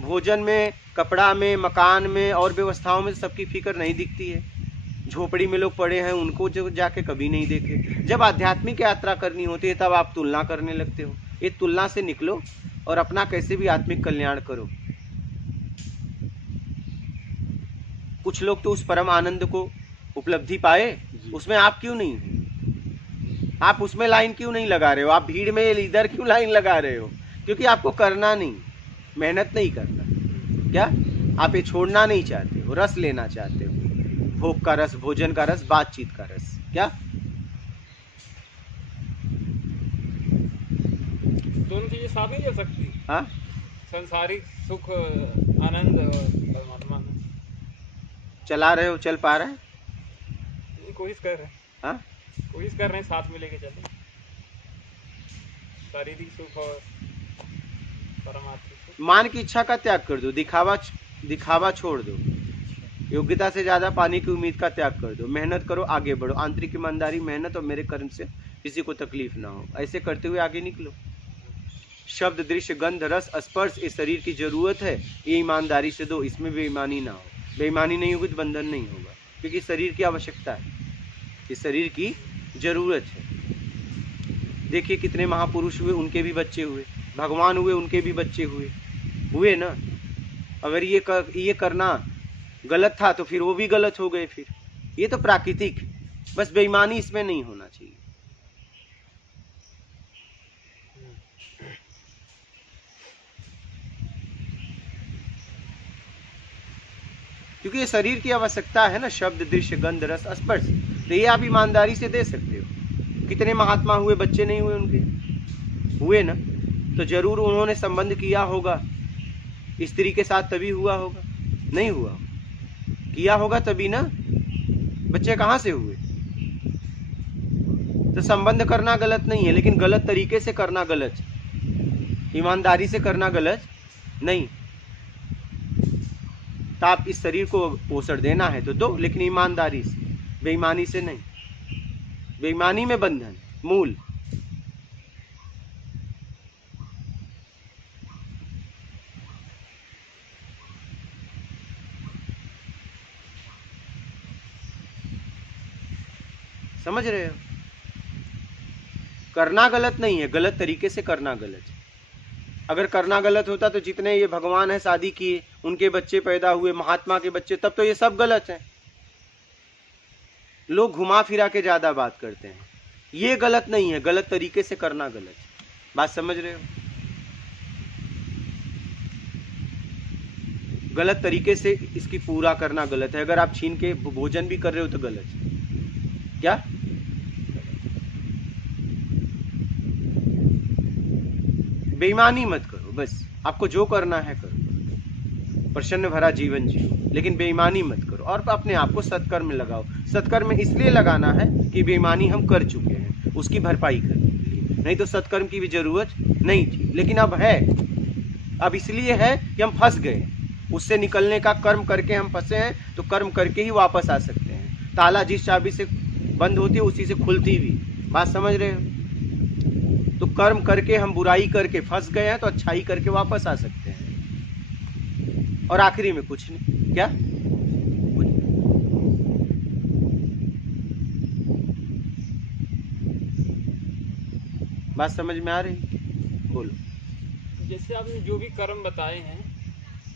भोजन में, कपड़ा में, मकान में और व्यवस्थाओं में सबकी फिक्र नहीं दिखती है। झोपड़ी में लोग पड़े हैं, उनको जो जाके कभी नहीं देखे। जब आध्यात्मिक यात्रा करनी होती है तब आप तुलना करने लगते हो। ये तुलना से निकलो और अपना कैसे भी आत्मिक कल्याण करो। कुछ लोग तो उस परम आनंद को उपलब्धि पाए, उसमें आप क्यों नहीं? आप उसमें लाइन क्यों नहीं लगा रहे हो? आप भीड़ में इधर क्यों लाइन लगा रहे हो? क्योंकि आपको करना नहीं, मेहनत नहीं करना। क्या आप ये छोड़ना नहीं चाहते हो? रस लेना चाहते हो, भोग का रस, भोजन का रस, बातचीत का रस। क्या दोनों चीजें साथ नहीं चल सकती? हाँ, संसारिक सुख, आनंद और परमात्मा में चला रहे हो? चल पा रहा है? कोशिश कर रहे हैं। हाँ, कोशिश कर रहे हैं साथ में लेके चले, शारीरिक सुख और परमात्मा सुख। मान की इच्छा का त्याग कर दो, दिखावा छोड़ दो, योग्यता से ज्यादा पाने की उम्मीद का त्याग कर दो, मेहनत करो, आगे बढ़ो। आंतरिक ईमानदारी, मेहनत और मेरे कर्म से किसी को तकलीफ ना हो, ऐसे करते हुए आगे निकलो। शब्द, दृश्य, गंध, रस, स्पर्श इस शरीर की जरूरत है, ये ईमानदारी से दो, इसमें बेईमानी ना हो। बेईमानी नहीं होगी तो बंधन नहीं होगा, क्योंकि शरीर की आवश्यकता है, इस शरीर की जरूरत है। देखिए कितने महापुरुष हुए, उनके भी बच्चे हुए, भगवान हुए, उनके भी बच्चे हुए ना। अगर ये करना गलत था तो फिर वो भी गलत हो गए। फिर ये तो प्राकृतिक, बस बेईमानी इसमें नहीं होना चाहिए। क्योंकि ये शरीर की आवश्यकता है ना, शब्द, दृश्य, गंध, रस, स्पर्श, तो ये आप ईमानदारी से दे सकते हो। कितने महात्मा हुए, बच्चे नहीं हुए उनके? हुए ना, तो जरूर उन्होंने संबंध किया होगा स्त्री के साथ, तभी हुआ होगा। नहीं हुआ, किया होगा तभी ना, बच्चे कहाँ से हुए? तो संबंध करना गलत नहीं है, लेकिन गलत तरीके से करना गलत है, ईमानदारी से करना गलत नहीं। तो आप इस शरीर को पोषण देना है तो दो, लेकिन ईमानदारी से, बेईमानी से नहीं। बेईमानी में बंधन मूल। समझ रहे हो? करना गलत नहीं है, गलत तरीके से करना गलत है। अगर करना गलत होता तो जितने ये भगवान है शादी किए, उनके बच्चे पैदा हुए, महात्मा के बच्चे, तब तो ये सब गलत है। लोग घुमा फिरा के ज्यादा बात करते हैं, ये गलत नहीं है, गलत तरीके से करना गलत है। बात समझ रहे हो? गलत तरीके से इसकी पूरा करना गलत है। अगर आप छीन के भोजन भी कर रहे हो तो गलत है। क्या? बेईमानी मत करो, बस आपको जो करना है करो, प्रसन्न भरा जीवन जियो, लेकिन बेईमानी मत करो और अपने आप को सत्कर्म में लगाओ। सत्कर्म में इसलिए लगाना है कि बेईमानी हम कर चुके हैं, उसकी भरपाई करने के लिए, नहीं तो सत्कर्म की भी जरूरत नहीं थी, लेकिन अब है। अब इसलिए है कि हम फंस गए, उससे निकलने का कर्म करके हम फंसे हैं, तो कर्म करके ही वापस आ सकते हैं। ताला जिस चाबी से बंद होती है उसी से खुलती भी, बात समझ रहे हो? तो कर्म करके हम बुराई करके फंस गए हैं, तो अच्छाई करके वापस आ सकते हैं। और आखिरी में कुछ नहीं, क्या? बात समझ में आ रही? बोलो। जैसे आपने जो भी कर्म बताए हैं,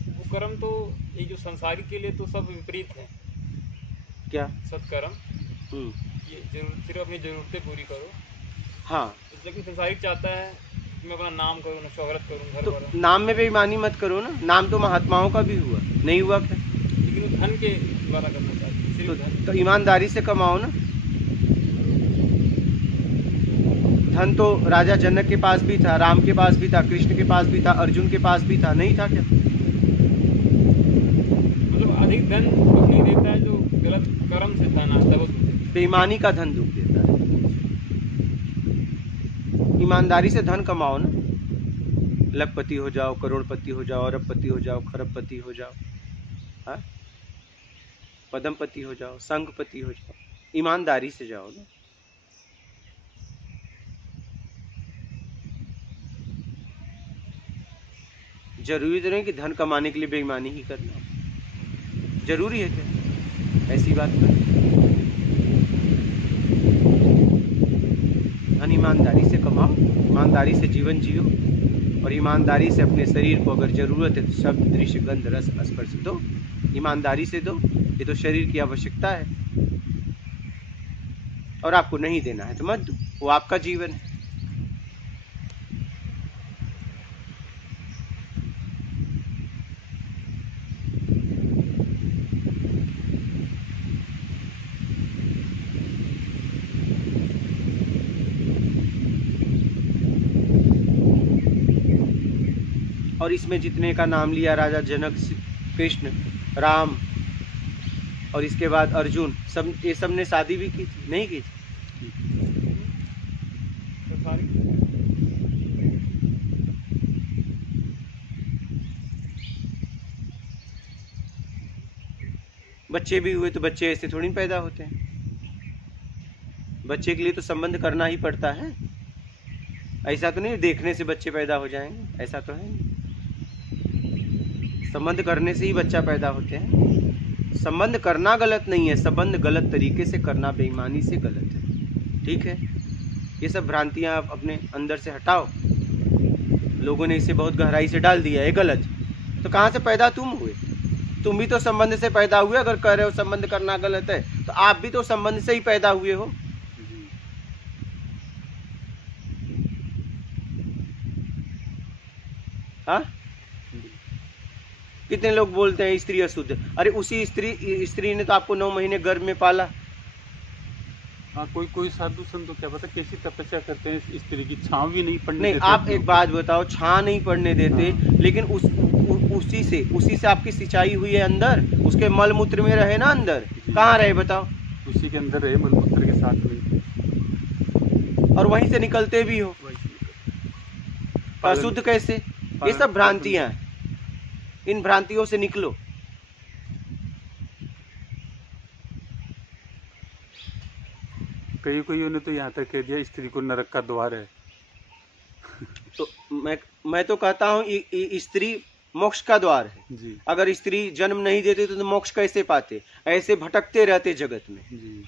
वो कर्म तो ये जो संसारिक के लिए तो सब विपरीत है। क्या? सत्कर्म ये सिर्फ अपनी जरूरतें पूरी करो। हाँ, लेकिन संसारिक चाहता है कि मैं अपना नाम करूँ, ना शोहरत करूँ, घर तो करूँ। नाम में बेईमानी मत करो ना, नाम तो महात्माओं का भी हुआ, नहीं हुआ क्या? लेकिन वो धन के द्वारा करना चाहते हैं, सिर्फ धन। तो ईमानदारी से कमाओ ना। धन तो राजा जनक के पास भी था, राम के पास भी था, कृष्ण के पास भी था, अर्जुन के पास भी था, नहीं था क्या? मतलब अधिक धन वो नहीं देता है, जो गलत कर्म से धन आता है वो दूसरे। बेईमानी का धन दुख देता है। ईमानदारी से धन कमाओ ना, लखपति हो जाओ, करोड़पति हो जाओ, अरबपति हो जाओ, खरबपति हो जाओ, हाँ, पद्मपति हो जाओ, संघपति हो जाओ, ईमानदारी से जाओ ना। जरूरी तो नहीं कि धन कमाने के लिए बेईमानी ही करना, जरूरी है क्या? ऐसी बात नहीं। धन ईमानदारी से कमाओ, ईमानदारी से जीवन जियो, और ईमानदारी से अपने शरीर को अगर जरूरत है तो शब्द, दृश्य, गंध, रस, स्पर्श दो, ईमानदारी से दो। ये तो शरीर की आवश्यकता है, और आपको नहीं देना है तो मत दो, वो आपका जीवन है। और इसमें जितने का नाम लिया, राजा जनक, कृष्ण, राम, और इसके बाद अर्जुन, सब ये सब ने शादी भी की थी, नहीं की थी? बच्चे भी हुए तो बच्चे ऐसे थोड़ी पैदा होते हैं, बच्चे के लिए तो संबंध करना ही पड़ता है। ऐसा तो नहीं देखने से बच्चे पैदा हो जाएंगे, ऐसा तो है नहीं। संबंध करने से ही बच्चा पैदा होते हैं। संबंध करना गलत नहीं है, संबंध गलत तरीके से करना बेईमानी से गलत है, ठीक है? ये सब भ्रांतियां आप अपने अंदर से हटाओ। लोगों ने इसे बहुत गहराई से डाल दिया है, गलत। तो कहाँ से पैदा तुम हुए? तुम भी तो संबंध से पैदा हुए। अगर कह रहे हो संबंध करना गलत है, तो आप भी तो संबंध से ही पैदा हुए हो। हाँ, कितने लोग बोलते हैं स्त्री अशुद्ध। अरे उसी स्त्री ने तो आपको 9 महीने गर्भ में पाला। हाँ, कोई साधु संत तो क्या पता कैसी तपस्या करते हैं, इस तरह की छांव भी नहीं पड़ने नहीं, देते। आप एक बात बताओ, छां नहीं पड़ने देते, लेकिन उसी से आपकी सिंचाई हुई है अंदर, उसके मल मूत्र में रहे ना अंदर। कहाँ रहे बताओ? उसी के अंदर रहे, मलमूत्र के साथ में, और वहीं से निकलते भी हो। अशुद्ध कैसे? ये सब भ्रांतियां हैं, इन भ्रांतियों से निकलो। कईयों ने तो यहाँ तक कह दिया स्त्री को नरक का द्वार है। तो मैं तो कहता हूँ स्त्री मोक्ष का द्वार है जी। अगर स्त्री जन्म नहीं देते तो मोक्ष कैसे पाते? ऐसे भटकते रहते जगत में जी।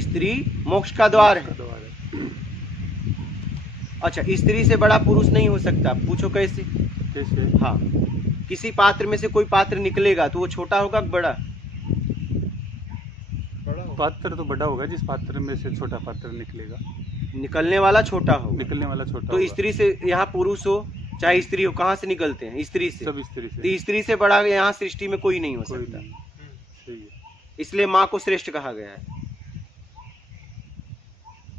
स्त्री मोक्ष का द्वार है। अच्छा, स्त्री से बड़ा पुरुष नहीं हो सकता, पूछो कैसे? कैसे? हाँ, किसी पात्र में से कोई पात्र निकलेगा तो वो छोटा होगा कि बड़ा? पात्र तो बड़ा होगा, जिस पात्र में से छोटा पात्र निकलेगा। निकलने वाला छोटा होगा। निकलने वाला छोटा तो होगा। स्त्री से यहाँ पुरुष हो चाहे स्त्री हो, कहाँ से निकलते हैं? स्त्री से। सब स्त्री से। तो स्त्री से बड़ा यहाँ सृष्टि में कोई नहीं हो कोई सकता। नहीं। सही है इसलिए माँ को श्रेष्ठ कहा गया है।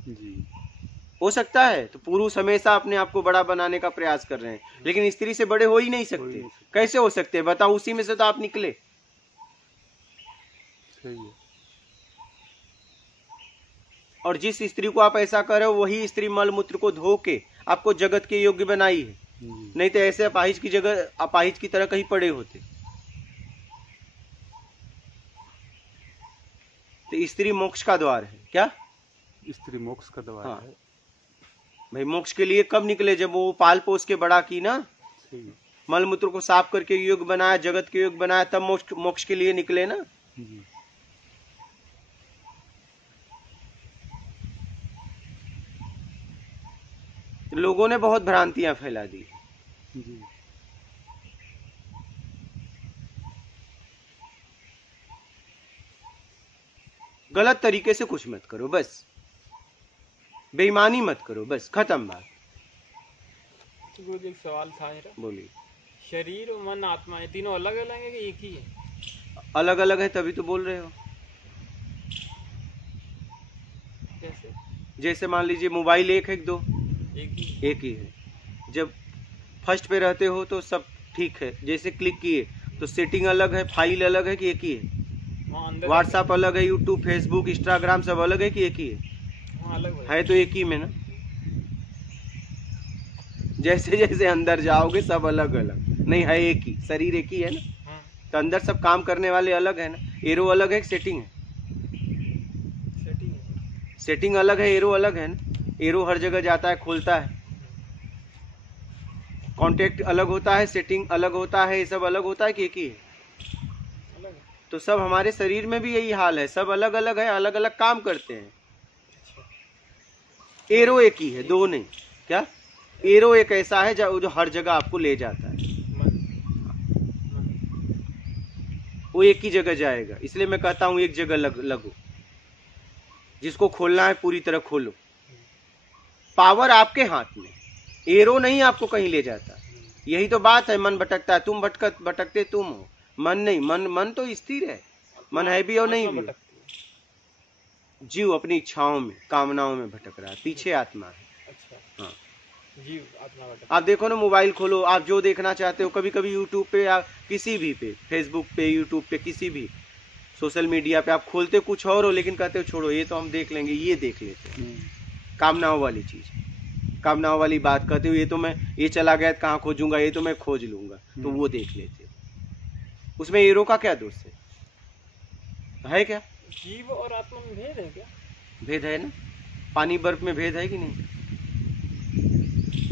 जी। हो सकता है तो पुरुष हमेशा अपने आप को बड़ा बनाने का प्रयास कर रहे हैं, लेकिन स्त्री से बड़े हो ही नहीं सकते। कैसे हो सकते हैं बताओ? उसी में से तो आप निकले। सही है। और जिस स्त्री को आप ऐसा कर रहे हो वही स्त्री मल मूत्र को धो के आपको जगत के योग्य बनाई है। नहीं तो ऐसे अपाहिज की जगह अपाहिज की तरह कहीं पड़े होते। तो स्त्री मोक्ष का द्वार है। क्या? स्त्री मोक्ष का द्वार हाँ। है। भाई मोक्ष के लिए कब निकले? जब वो पाल पोस के बड़ा की ना, सही है। मल मूत्र को साफ करके योग बनाया, जगत के योग बनाया, तब मोक्ष के लिए निकले ना। जी। लोगों ने बहुत भ्रांतियां फैला दी। जी। गलत तरीके से कुछ मत करो, बस बेईमानी मत करो, बस खत्म बात। तो गुरु जी एक सवाल था मेरा, बोलिए। शरीर और मन आत्मा ये तीनों अलग अलग है कि एक ही है? अलग अलग है तभी तो बोल रहे हो। कैसे? जैसे मान लीजिए मोबाइल एक है कि दो? एक ही है। जब फर्स्ट पे रहते हो तो सब ठीक है, जैसे क्लिक किए तो सेटिंग अलग है, फाइल अलग है कि एक ही है? वहाँ अंदर व्हाट्सएप अलग है, यूट्यूब, फेसबुक, इंस्टाग्राम सब अलग है कि एक ही है? वहाँ अलग है तो एक ही में ना। जैसे जैसे अंदर जाओगे सब अलग अलग नहीं है, एक ही शरीर एक ही है ना। हाँ। तो अंदर सब काम करने वाले अलग है ना। एरो अलग है कि सेटिंग है? सेटिंग है। सेटिंग अलग है, एरो अलग है ना। एरो हर जगह जाता है, खोलता है। कॉन्टेक्ट अलग होता है, सेटिंग अलग होता है, ये सब अलग होता है कि एक ही है? अलग है। तो सब हमारे शरीर में भी यही हाल है, सब अलग अलग है, अलग अलग काम करते हैं। एरो एक ही है, दो नहीं। क्या? एरो एक ऐसा है जो हर जगह आपको ले जाता है, वो एक ही जगह जाएगा। इसलिए मैं कहता हूँ एक जगह लगो। जिसको खोलना है पूरी तरह खोलो। पावर आपके हाथ में, एरो नहीं आपको कहीं ले जाता। यही तो बात है, मन भटकता है, तुम भटकते तुम हो, मन नहीं। मन तो स्थिर है, मन है भी और नहीं भी। जीव अपनी इच्छाओं में, कामनाओं में भटक रहा है, पीछे आत्मा है। अच्छा। हाँ। जीव आत्मा भटक। आप देखो ना, मोबाइल खोलो, आप जो देखना चाहते हो, कभी कभी यूट्यूब पे या किसी भी पे, फेसबुक पे, यूट्यूब पे, किसी भी सोशल मीडिया पे आप खोलते कुछ और हो, लेकिन कहते हो छोड़ो ये तो हम देख लेंगे, ये देख लेते हैं। कामनाओं वाली चीज, कामनाओं वाली बात करते हो, ये तो मैं, ये चला गया कहाँ खोजूंगा, ये तो मैं खोज लूंगा, तो वो देख लेते हो। उसमें एरो का क्या दोष है क्या? जीव और आत्मा में भेद है क्या? भेद है ना। पानी बर्फ में भेद है कि नहीं?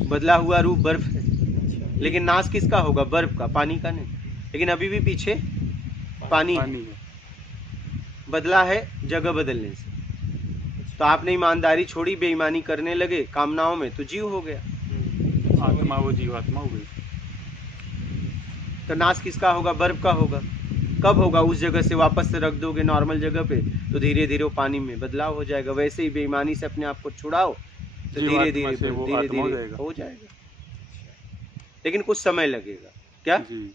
बदला हुआ रूप बर्फ है, अच्छा। लेकिन नाश किसका होगा? बर्फ का, पानी का नहीं। लेकिन अभी भी पीछे पानी है। बदला है जगह बदलने से। तो आपने ईमानदारी छोड़ी, बेईमानी करने लगे कामनाओं में, तो जीव हो गया। आत्मा वो जीवात्मा हो गई। तो नाश किसका होगा? बर्फ का होगा। कब होगा? उस जगह से वापस से रख दोगे नॉर्मल जगह पे, तो धीरे धीरे वो पानी में बदलाव हो जाएगा। वैसे ही बेईमानी से अपने आप को छुड़ाओ तो धीरे धीरे हो जाएगा। लेकिन कुछ समय लगेगा। क्या? जी।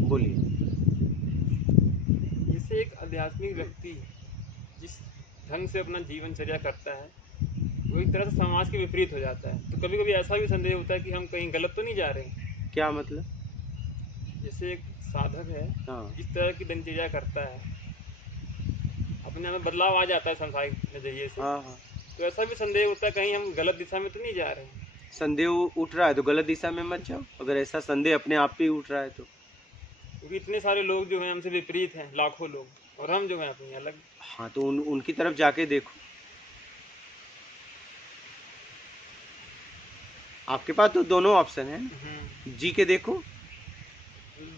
बोलिए। जैसे एक आध्यात्मिक व्यक्ति जिस ढंग से अपना जीवनचर्या करता है वो एक तरह से समाज के विपरीत हो जाता है, तो कभी कभी ऐसा भी संदेह होता है कि हम कहीं गलत तो नहीं जा रहे हैं। क्या मतलब? जैसे एक साधक है, हाँ। जिस तरह की दिनचर्या करता है, अपने में बदलाव आ जाता है सांसारिक नजरिए से। हाँ हाँ। तो ऐसा भी संदेह होता है कहीं हम गलत दिशा में तो नहीं जा रहे हैं। संदेह उठ रहा है तो गलत दिशा में मत जाओ। अगर ऐसा संदेह अपने आप पे उठ रहा है तो, क्योंकि इतने सारे लोग जो हैं हमसे विपरीत हैं, लाखों लोग, और हम जो हैं अपनी अलग। हाँ तो उनकी तरफ जाके देखो। आपके पास तो दोनों ऑप्शन है, जी के देखो।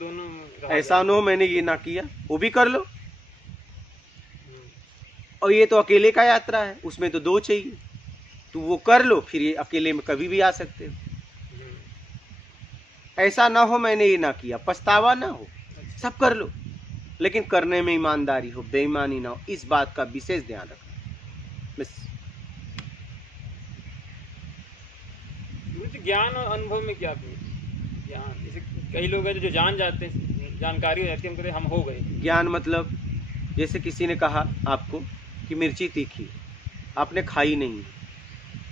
दोनों ऐसा न हो मैंने ये ना किया, वो भी कर लो। और ये तो अकेले का यात्रा है, उसमें तो दो चाहिए, तो वो कर लो। फिर ये अकेले में कभी भी आ सकते हो। ऐसा ना हो मैंने ये ना किया, पछतावा ना हो, सब कर लो। लेकिन करने में ईमानदारी हो, बेईमानी ना हो, इस बात का विशेष ध्यान रखना। बस। ज्ञान और अनुभव में क्या भेद? ज्ञान जैसे कई लोग हैं जो जान जाते हैं, जानकारी हो जाती है, हम कहते हैं हम हो गए। ज्ञान मतलब जैसे किसी ने कहा आपको कि मिर्ची तीखी है, आपने खाई नहीं,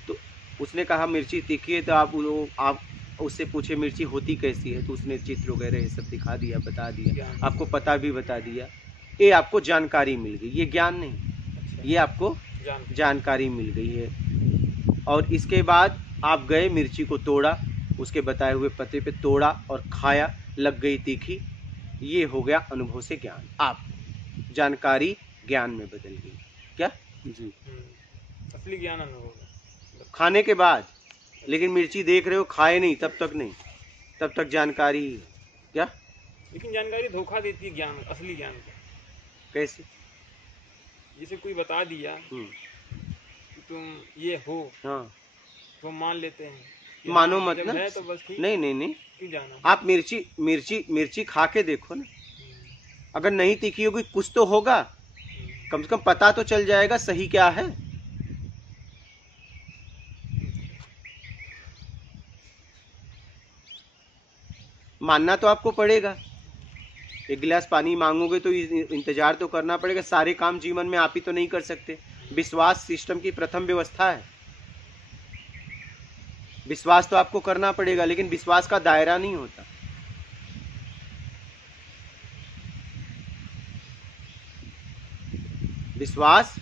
तो उसने कहा मिर्ची तीखी है, तो आप उससे पूछे मिर्ची होती कैसी है, तो उसने चित्र वगैरह ये सब दिखा दिया, बता दिया, आपको पता भी बता दिया, ये आपको जानकारी मिल गई। ये ज्ञान नहीं, अच्छा, ये आपको जानकारी मिल गई है। और इसके बाद आप गए, मिर्ची को तोड़ा, उसके बताए हुए पते पे तोड़ा और खाया, लग गई तीखी, ये हो गया अनुभव से ज्ञान। आप जानकारी ज्ञान में बदल गई। क्या जी, असली ज्ञान अनुभव है। खाने के बाद, लेकिन मिर्ची देख रहे हो, खाए नहीं, तब तक नहीं, तब तक जानकारी ही है। क्या? लेकिन जानकारी धोखा देती है ज्ञान, असली ज्ञान को। कैसे? जैसे कोई बता दिया कि तुम ये हो, हाँ, तो मान लेते हैं, मानो मत जब ना। है तो बस ठीक। नहीं, क्यों जाना? आप मिर्ची खा के देखो ना, अगर नहीं तीखी होगी कुछ तो होगा, कम से कम पता तो चल जाएगा सही क्या है। मानना तो आपको पड़ेगा। एक गिलास पानी मांगोगे तो इंतजार तो करना पड़ेगा। सारे काम जीवन में आप ही तो नहीं कर सकते। विश्वास सिस्टम की प्रथम व्यवस्था है। विश्वास तो आपको करना पड़ेगा, लेकिन विश्वास का दायरा नहीं होता। विश्वास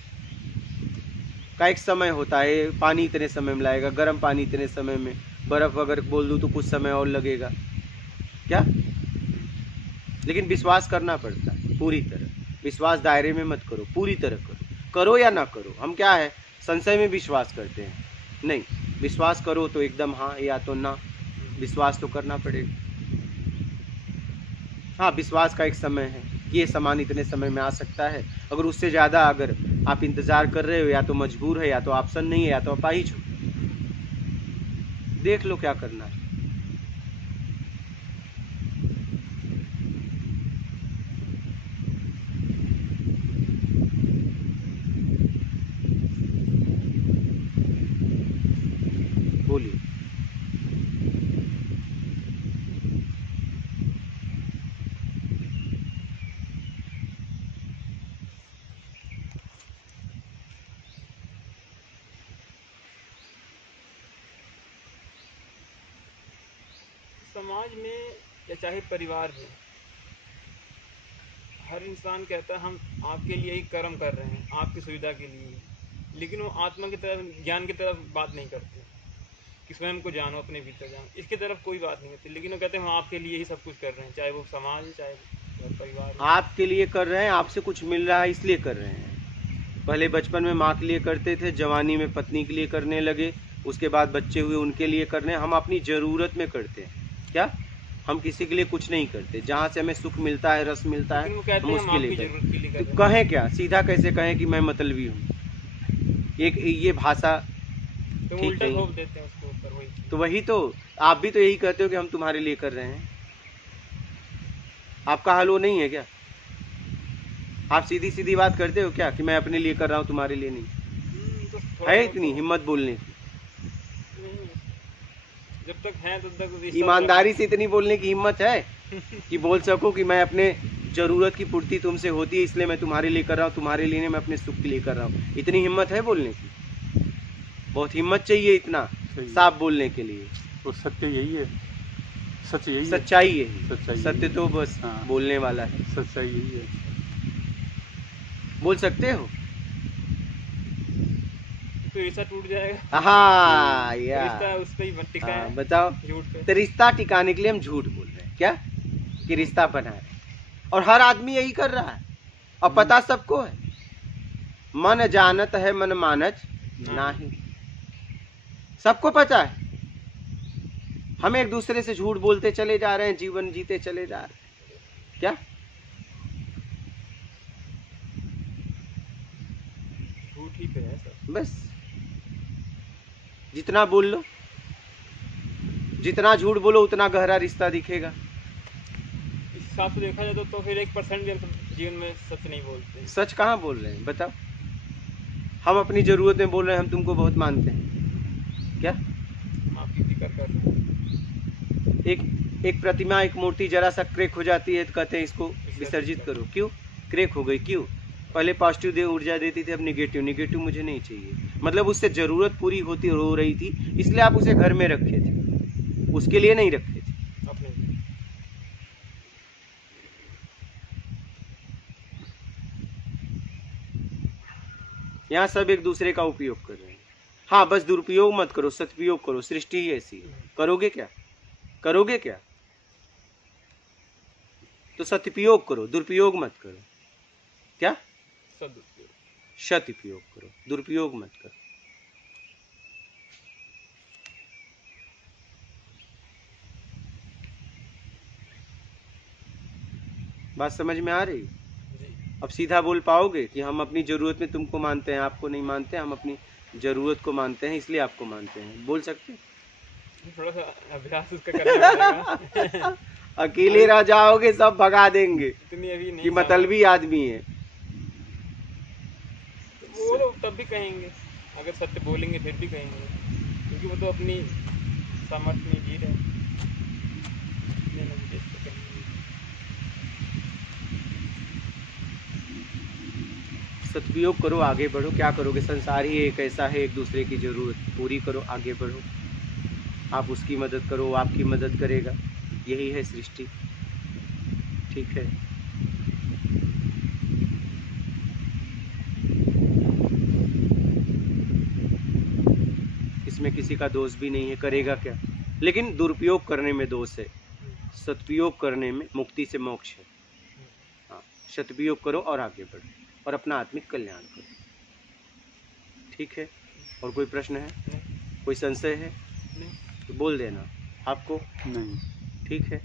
का एक समय होता है, पानी इतने समय में लाएगा, गर्म पानी इतने समय में, बर्फ अगर बोल दूं तो कुछ समय और लगेगा। क्या? लेकिन विश्वास करना पड़ता है पूरी तरह। विश्वास दायरे में मत करो, पूरी तरह करो। करो या ना करो, हम क्या है संशय में विश्वास करते हैं। नहीं, विश्वास करो तो एकदम हाँ या तो ना, विश्वास तो करना पड़ेगा। हाँ, विश्वास का एक समय है कि ये सामान इतने समय में आ सकता है। अगर उससे ज़्यादा अगर आप इंतज़ार कर रहे हो, या तो मजबूर है, या तो ऑप्शन नहीं है, या तो अपाहिज हो, देख लो क्या करना है। बोलिए। समाज में या चाहे परिवार में, हर इंसान कहता है हम आपके लिए ही कर्म कर रहे हैं, आपकी सुविधा के लिए, लेकिन वो आत्मा की तरफ, ज्ञान की तरफ बात नहीं करते कि स्वयं को जानो, अपने भीतर जानो, इसकी तरफ कोई बात नहीं होती। लेकिन वो कहते हैं हम आपके लिए ही सब कुछ कर रहे हैं, चाहे वो समाज है, चाहे परिवार है। आपके लिए कर रहे हैं, आपसे कुछ मिल रहा है इसलिए कर रहे हैं। पहले बचपन में माँ के लिए करते थे, जवानी में पत्नी के लिए करने लगे, उसके बाद बच्चे हुए उनके लिए करने। हम अपनी ज़रूरत में करते हैं। क्या? हम किसी के लिए कुछ नहीं करते। जहाँ से हमें सुख मिलता है, रस मिलता है, हम उसके लिए करते हैं। तो कहें क्या, सीधा कैसे कहें कि मैं मतलबी हूँ? ये भाषा तो ठीक उल्टा नहीं। थोप देते हैं उसके ऊपर। वही तो वही तो आप भी तो यही कहते हो कि हम तुम्हारे लिए कर रहे हैं। आपका हाल वो नहीं है क्या? आप सीधी सीधी बात करते हो क्या कि मैं अपने लिए कर रहा हूँ, तुम्हारे लिए नहीं? तो थोड़ा है बहुत इतनी हिम्मत बोलने की? नहीं, जब तक है तब तक तो ईमानदारी से इतनी बोलने की हिम्मत है कि बोल सको कि मैं अपने जरूरत की पूर्ति तुमसे होती है इसलिए मैं तुम्हारे लिए कर रहा हूँ, तुम्हारे लिए नहीं, मैं अपने सुख के लिए कर रहा हूँ। इतनी हिम्मत है बोलने की? बहुत हिम्मत चाहिए इतना साफ बोलने के लिए। और सत्य यही है, सच यही है, सच्चाई यही, सच्चाई सत्य यही तो बस हाँ। बोलने वाला है। सच्चाई यही है। बोल सकते हो? तो रिश्ता टूट जाएगा। हाँ रिश्ता यार, उस पे ही टिका हाँ, है, बताओ। झूठ पे। तो रिश्ता टिकाने के लिए हम झूठ बोल रहे हैं क्या कि रिश्ता बना है, और हर आदमी यही कर रहा है, और पता सबको है। मन जानत है मन मानत नहीं, सबको पता है। हम एक दूसरे से झूठ बोलते चले जा रहे हैं, जीवन जीते चले जा रहे हैं। क्या? झूठ ही पे है सब। बस जितना बोल लो, जितना झूठ बोलो उतना गहरा रिश्ता दिखेगा। हिसाब से देखा जाए तो फिर 1% भी हम जीवन में सच नहीं बोलते। सच कहाँ बोल रहे हैं बताओ? हम अपनी जरूरत में बोल रहे हैं, हम तुमको बहुत मानते हैं क्या? हम आपकी फिक्र कर रहे हैं। एक प्रतिमा, एक मूर्ति जरा सा क्रैक हो जाती है तो कहते हैं इसको विसर्जित करो। क्यों क्रैक हो गई? क्यों? पहले पॉजिटिव ऊर्जा देती थी, अब निगेटिव मुझे नहीं चाहिए। मतलब उससे जरूरत पूरी होती हो रही थी, इसलिए आप उसे घर में रखे थे, उसके लिए नहीं रखे थे। अपने यहाँ सब एक दूसरे का उपयोग कर रहे हैं। हाँ, बस दुरुपयोग मत करो, सदुपयोग करो। सृष्टि ही ऐसी है। करोगे क्या? करोगे क्या? तो सदुपयोग करो, दुरुपयोग मत करो। क्या? सदुपयोग, सदुपयोग करो, दुरुपयोग मत करो। बात समझ में आ रही? जी। अब सीधा बोल पाओगे कि हम अपनी जरूरत में तुमको मानते हैं, आपको नहीं मानते? हम अपनी जरूरत को मानते हैं, इसलिए आपको मानते हैं। बोल सकते हैं? थोड़ा सा अभ्यास उसका करना पड़ेगा। अकेले रह जाओगे, सब भगा देंगे इतनी अभी नहीं कि मतलबी आदमी है। वो लोग तब भी कहेंगे, अगर सत्य बोलेंगे फिर भी कहेंगे, क्योंकि वो तो अपनी सामर्थ्य में जी रहे हैं। इसलिए ना मुझे इसको कहेंगे। सदुपयोग करो, आगे बढ़ो। क्या करोगे? संसार ही एक ऐसा है, एक दूसरे की जरूरत पूरी करो, आगे बढ़ो। आप उसकी मदद करो, वो आपकी मदद करेगा। यही है सृष्टि। ठीक है? इसमें किसी का दोष भी नहीं है, करेगा क्या? लेकिन दुरुपयोग करने में दोष है, सदुपयोग करने में मुक्ति से मोक्ष है। हाँ, सदुपयोग करो और आगे बढ़ो और अपना आत्मिक कल्याण करो। ठीक है? और कोई प्रश्न है? नहीं, कोई संशय है नहीं। तो बोल देना। आपको नहीं। ठीक है?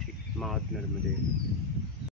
ठीक। मात नर्मदे।